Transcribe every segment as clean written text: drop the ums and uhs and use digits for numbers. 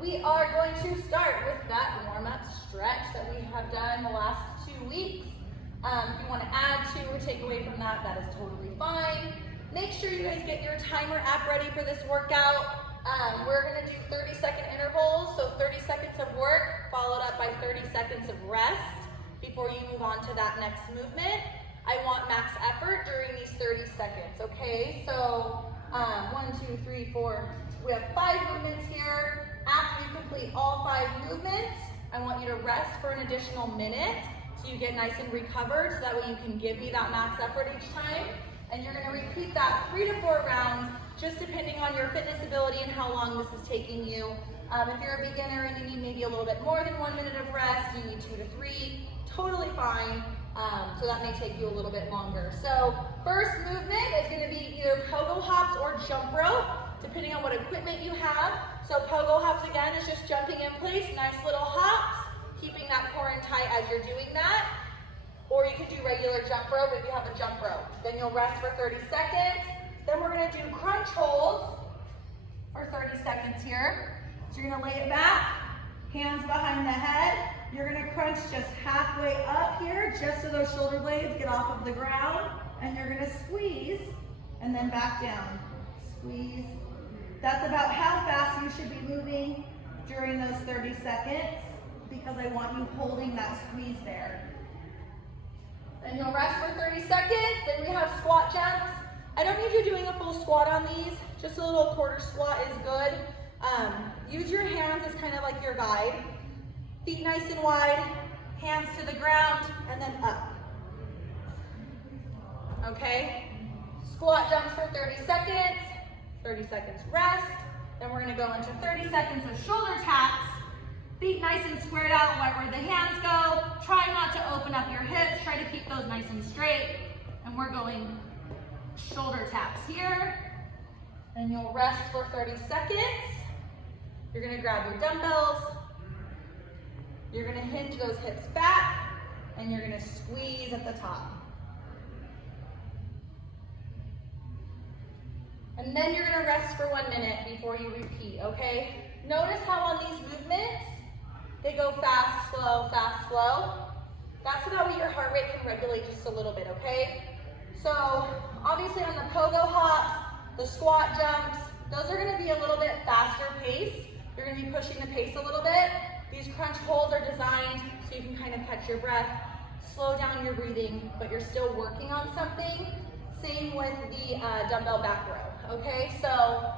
We are going to start with that warm-up stretch that we have done the last 2 weeks. If you want to add to or take away from that, that is totally fine. Make sure you guys get your timer app ready for this workout. We're going to do 30-second intervals, so 30 seconds of work followed up by 30 seconds of rest before you move on to that next movement. I want max effort during these 30 seconds, okay? So 1, 2, 3, 4, we have 5 movements here. After you complete all 5 movements, I want you to rest for an additional minute so you get nice and recovered, so that way you can give me that max effort each time. And you're gonna repeat that 3 to 4 rounds, just depending on your fitness ability and how long this is taking you. If you're a beginner and you need maybe a little bit more than 1 minute of rest, you need 2 to 3, totally fine. So that may take you a little bit longer. So first movement is gonna be either pogo hops or jump rope, depending on what equipment you have. So pogo hops again is just jumping in place, nice little hops, keeping that core in tight as you're doing that. Or you could do regular jump rope if you have a jump rope. Then you'll rest for 30 seconds. Then we're gonna do crunch holds for 30 seconds here. So you're gonna lay it back, hands behind the head. You're gonna crunch just halfway up here, just so those shoulder blades get off of the ground. And you're gonna squeeze and then back down. Squeeze. That's about how fast you should be moving during those 30 seconds because I want you holding that squeeze there. Then you'll rest for 30 seconds. Then we have squat jumps. I don't need you doing a full squat on these. Just a little quarter squat is good. Use your hands as kind of like your guide. Feet nice and wide, hands to the ground, and then up. Okay? Squat jumps for 30 seconds. 30 seconds rest. Then we're gonna go into 30 seconds of shoulder taps. Feet nice and squared out right where the hands go. Try not to open up your hips. Try to keep those nice and straight. And we're going shoulder taps here. And you'll rest for 30 seconds. You're gonna grab your dumbbells. You're gonna hinge those hips back. And you're gonna squeeze at the top. And then you're gonna rest for 1 minute before you repeat, okay? Notice how on these movements, they go fast, slow, fast, slow. That's so that way your heart rate can regulate just a little bit, okay? So obviously on the pogo hops, the squat jumps, those are gonna be a little bit faster paced. You're gonna be pushing the pace a little bit. These crunch holds are designed so you can kind of catch your breath, slow down your breathing, but you're still working on something. Same with the dumbbell back row, okay? So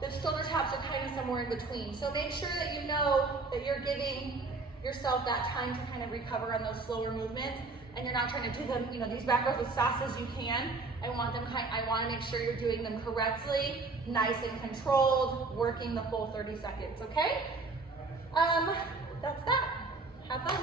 the shoulder taps are kind of somewhere in between. So make sure that you know that you're giving yourself that time to kind of recover on those slower movements, and you're not trying to do them, these back rows as fast as you can. I want to make sure you're doing them correctly, nice and controlled, working the full 30 seconds, okay? That's that. Have fun.